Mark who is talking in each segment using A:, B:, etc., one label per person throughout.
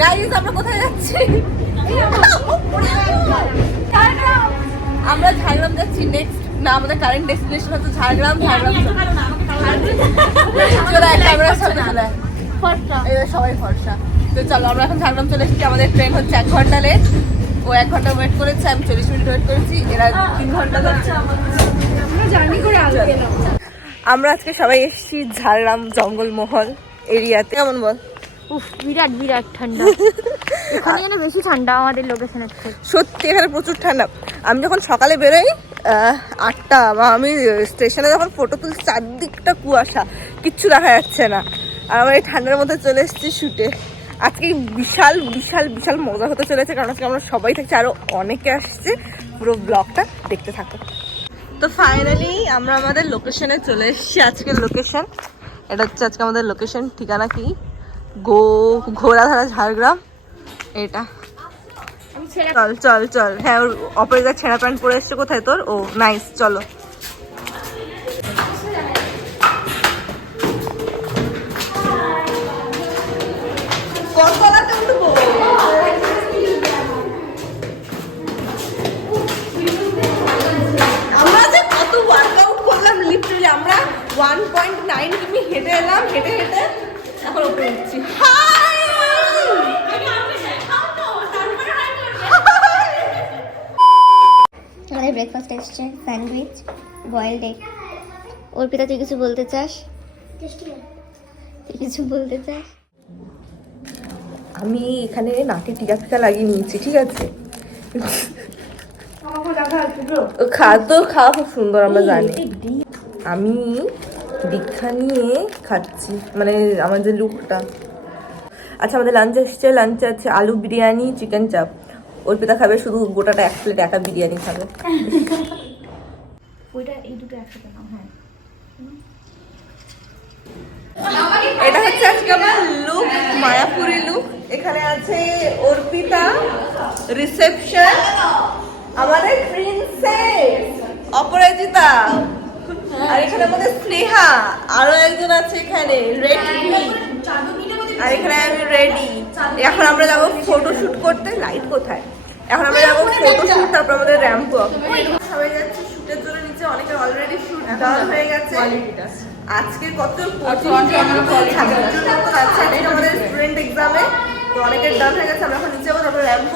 A: Guys আমরা কোথায় যাচ্ছি? আমরা ঝাড়গ্রাম যাচ্ছি নেক্সট না আমাদের কারেন্ট ডেস্টিনেশন হচ্ছে ঝাড়গ্রাম ঝাড়গ্রাম। চলে চলে সবাই ফর্সা। তো চলো আমরা এখন ঝাড়গ্রাম চলে এসেছি। আমাদের ট্রেন হচ্ছে এক ঘণ্টা লেট ও এক ঘণ্টা ওয়েট করেছে আমি চল্লিশ মিনিট ওয়েট করেছি। এরা তিন ঘণ্টা যাচ্ছে। আমরা আজকে সবাই এসেছি ঝাড়গ্রাম জঙ্গলমহল এরিয়াতে। কেমন বল?
B: উফ বিরাট বিরাট ঠান্ডা। এখানে যেন বেশি ঠান্ডা আমাদের লোকেশনের থেকে।
A: সত্যি এখানে প্রচুর ঠান্ডা। আমি যখন সকালে বেরোই আটটা বা আমি স্টেশনে যখন ফটো তুলছি চারদিকটা কুয়াশা। কিচ্ছু দেখা যাচ্ছে না। আর আমরা এই ঠান্ডার মধ্যে চলে এসেছি শুটে আজকে বিশাল বিশাল বিশাল মজা হতে চলেছে কারণ আজকে আমরা সবাই থাকছি আরও অনেকে আসছে। পুরো ব্লগটা দেখতে থাকো। তো ফাইনালি আমরা আমাদের লোকেশনে চলে এসেছি আজকের লোকেশন এটা হচ্ছে আজকে আমাদের লোকেশন ঠিকানা কি? গো ঘোড়াধারা ঝাড়গ্রাম। এটা। চল চল চল। হ্যাঁ ওর অপরিদা ছেঁড়া প্যান্ট পরে এসছে কোথায় তোর? ও নাইস চলো। আমরা ওয়ান পয়েন্ট নাইন কিমি হেঁটে এলাম হেঁটে হেঁটে এখন উপরে উঠছি
B: আমাদের ব্রেকফাস্ট এসছে স্যান্ডউইচ বয়েলড এগ অর্পিতা তুই কিছু বলতে চাস? তুই কিছু বলতে চাস?
A: আমি এখানে নাকে টিকা ফিকা লাগিয়ে নিয়েছি ঠিক আছে? ও খাওয়া তো খাওয়া খুব সুন্দর আমরা জানি। আমি দীক্ষা নিয়ে খাচ্ছি মানে আমাদের লুকটা। আচ্ছা আমাদের লাঞ্চ এসছে লাঞ্চে আছে আলু বিরিয়ানি চিকেন চাপ অর্পিতা খাবে শুধু গোটাটা এক প্লেট একা বিরিয়ানি খাবে। এটা হচ্ছে আজকে আমার লুক মায়াপুরি লুক এখানে আছে অর্পিতা রিসেপশন আমাদের প্রিন্সেস অপরাজিতা। আর এখানে আমাদের স্নেহা আরও একজন আছে এখানে রেডি আর এখানে আমি রেডি এখন আমরা যাব ফটো শুট করতে লাইট কোথায়? এখন আমরা যাব ফটো শুট তারপর আমাদের র্যাম্প সবাই যাচ্ছে শুটের জন্য নিচে অনেকের অলরেডি শুট ডান হয়ে গেছে। আজকে কত পঁচিশ আমাদের স্টুডেন্ট এক্সামে তো অনেকের ডান হয়ে গেছে আমরা এখন নিচে যাব তারপর র্যাম্প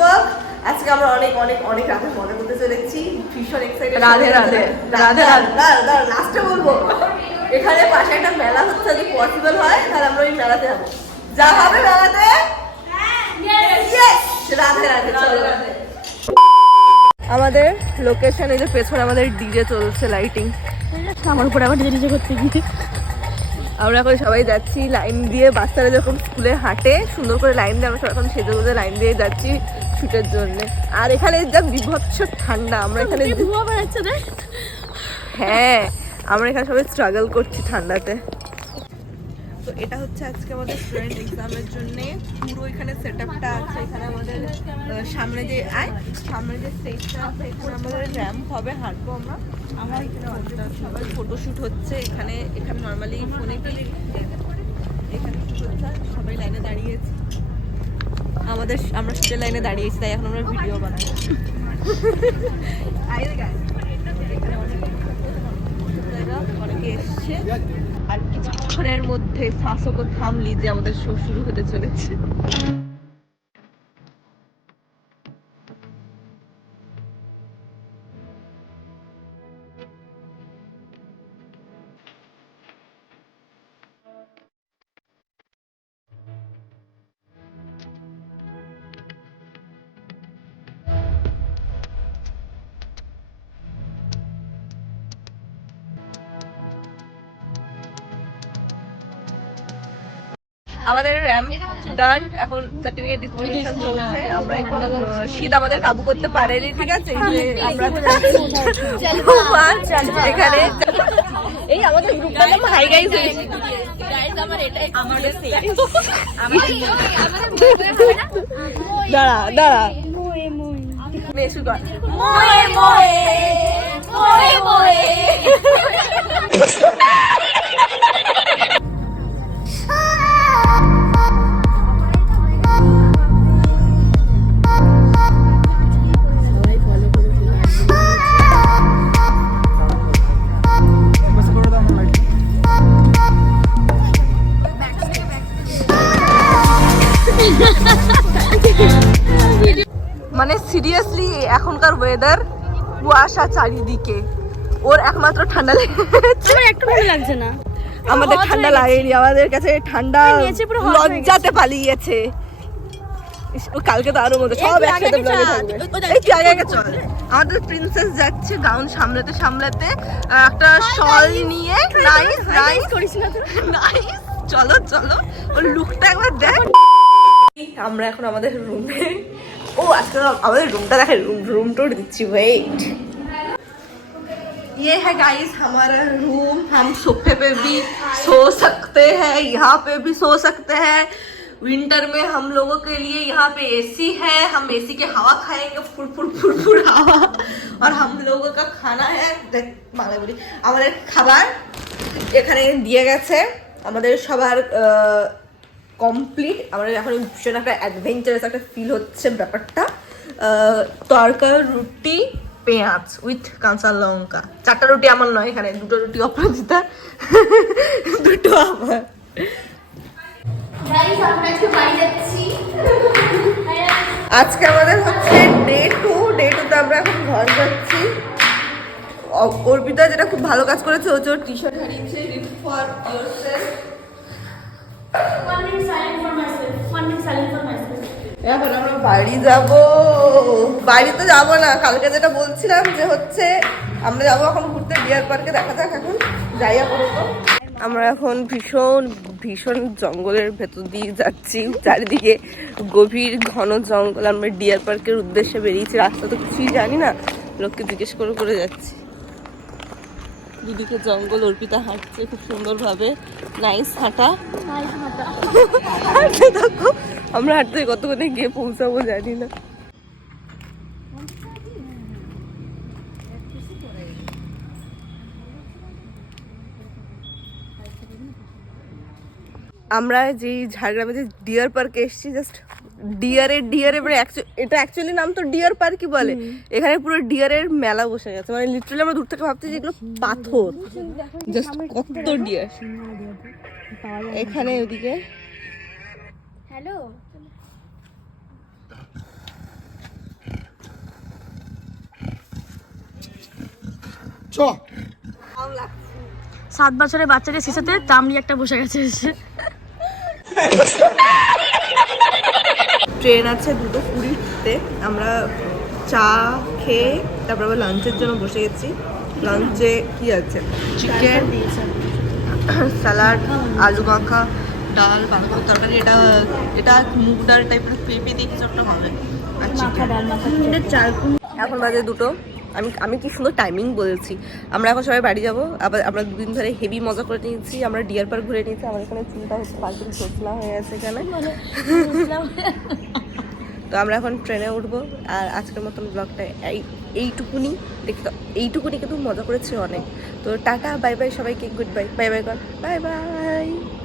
A: আজকে আমরা অনেক অনেক অনেক রাতে মজা করতে চলেছি। ভীষণ এক্সাইটেড
C: রাধে রাধে, রাধে রাধে।
A: লাস্টে বলব। এখানে পাশে একটা মেলা হচ্ছে যদি পসিবল হয় তাহলে আমরা ওই মেলাতে যাব। যা হবে মেলাতে! রাধে রাধে আমাদের লোকেশন এই যে পেছনে আমাদের ডিজে চলছে লাইটিং
B: আমার উপরে আবার নিজে করতে গিয়ে।
A: আমরা এখন সবাই যাচ্ছি লাইন দিয়ে বাচ্চারা যখন স্কুলে হাঁটে সুন্দর করে লাইন দিয়ে আমরা সবাই এখন সেজে লাইন দিয়ে যাচ্ছি। শুটের জন্য। আর এখানে যা বিভৎস ঠান্ডা আমরা এখানে
B: ধোয়া বেড়াচ্ছে রে
A: হ্যাঁ আমরা এখানে সবাই স্ট্রাগল করছি ঠান্ডাতে। তো এটা হচ্ছে আজকে আমাদের স্টুডেন্ট এক্সামের জন্য। পুরো এখানে সেটআপটা আছে এখানে আমাদের সামনে যে আয় সামনে যে স্টেজটা আছে এখানে আমাদের র্যাম্প হবে হাঁটবো আমরা। আমরা এখানে সবাই ফটোশুট হচ্ছে এখানে এখানে নর্মালি ফোনে এখানে সবাই লাইনে দাঁড়িয়েছে আমাদের আমরা শুটের লাইনে দাঁড়িয়েছি তাই এখন আমরা ভিডিও বানাই আর কিছুক্ষণের মধ্যে শাসক থামলি যে আমাদের শো শুরু হতে চলেছে। আমাদের র্যাম্প ডান এখন সার্টিফিকেট ডিসট্রিবিউশন চলছে। আমরা এখন শীত আমাদের কাবু করতে পারেনি ঠিক আছে? আমরা এখানে। এই আমাদের গ্রুপটার নাম হাই গাইস দাঁড়া দাঁড়া। নে শুরু কর ময়ে ময়ে ময়ে ময়ে সিরিয়াসলি এখনকার ওয়েদার কুয়াশা চারিদিকে। ওর একমাত্র ঠান্ডা লেগেছে
C: আমার একটু ভালো লাগছে না।
A: আমাদের ঠান্ডা লাগেনি আমাদের কাছে ঠান্ডা লজ্জাতে পালিয়েছে। ও কালকে তো আরও মজা সব একসাথে ব্লগে থাকবে। এই তুই আগে আগে চল। আমাদের প্রিন্সেস যাচ্ছে গাউন সামলাতে সামলাতে একটা শল নিয়ে নাইস নাইস
C: করিস না তো।
A: নাইস চলো চলো। ওর লুকটা একবার দেখ। আমরা এখন আমাদের রুমে ও আজকে আমাদের রুমটা দেখে রুম রুম টুর দিচ্ছি ওয়েট ये है गाइस हमारा रूम हम सोफे पे भी सो सकते हैं यहाँ पे भी सो सकते हैं विंटर में हम लोगों के लिए यहाँ पे एसी है हम एसी के हवा खाएंगे फुर फुर फुर फुर हवा और हम लोगों का खाना है দেখ বাংলায় বলি আমাদের খাবার এখানে দিয়ে গেছে আমাদের সবার কমপ্লিট আমাদের এখন ভীষণ একটা অ্যাডভেঞ্চারাস একটা ফিল হচ্ছে ব্যাপারটা। আহ, তরকা রুটি পেঁয়াজ উইথ কাঁচা লঙ্কা। চারটা রুটি আমার নয় এখানে দুটো রুটি অপরাজিতা দুটো আমার। আজকে আমাদের হচ্ছে ডে টু ডে টুতে আমরা এখন ঘর যাচ্ছি। অর্পিতা যেটা খুব ভালো কাজ করেছে ও টি শার্ট হারিয়েছে ফর এখন আমরা বাড়ি যাব। বাড়ি তো যাব না, কালকে যেটা বলছিলাম যে হচ্ছে আমরা যাব এখন ঘুরতে ডিয়ার পার্কে, দেখা যাক এখন যাই আপাতত। আমরা এখন ভীষণ ভীষণ জঙ্গলের ভেতর দিয়ে যাচ্ছি। চারিদিকে গভীর, ঘন জঙ্গল। আমরা ডিয়ার পার্কের উদ্দেশ্যে বেরিয়েছি, রাস্তা তো কিছুই জানি না। লোককে জিজ্ঞেস করে করে যাচ্ছি। দুদিকে জঙ্গল অর্পিতা হাঁটছে খুব সুন্দরভাবে। নাইস হাঁটা। হাঁটতে থাকো আমরা হাঁটতে কতক্ষণে গিয়ে পৌঁছাবো জানি না। আমরা যেই ঝাড়গ্রামে যে ডিয়ার পার্কে এসেছি জাস্ট ডিয়ারের ডিয়ারের মানে এটা অ্যাকচুয়ালি নাম তো ডিয়ার পার্কই বলে। এখানে পুরো ডিয়ারের মেলা বসে গেছে। মানে লিটারালি আমরা দূর থেকে ভাবছি যে এগুলো পাথর। জাস্ট কত ডিয়ার এখানে ওদিকে
B: হ্যালো
C: সাত বছরের বাচ্চাদের শিশুতে তামলি একটা বসে গেছে। এসে
A: ট্রেন আছে দুটো কুড়িতে আমরা চা খেয়ে তারপর আবার লাঞ্চের জন্য বসে গেছি। লাঞ্চে কি আছে? চিকেন স্যালাড আলু মাখা ডাল বাঁধাকপির তরকারি এটা এটা মুগ ডাল টাইপের পেঁপে দিয়ে কিছু একটা হবে। আর চিকেন এখন বাজে দুটো। আমি আমি কি সুন্দর টাইমিং বলেছি। আমরা এখন সবাই বাড়ি যাব আবার আমরা দুদিন ধরে হেভি মজা করে নিয়েছি আমরা ডিয়ার পার্ক ঘুরে নিয়েছি আমার এখানে চিন্তা হচ্ছে পার্কিং ছোটলা হয়ে আছে এখানে। তো আমরা এখন ট্রেনে উঠবো আর আজকের মতন ব্লগটা এই এইটুকুনি দেখি তো এইটুকুনি কিন্তু মজা করেছি অনেক। তো টাটা বাই বাই সবাইকে গুড বাই বাই বাই কর বাই বাই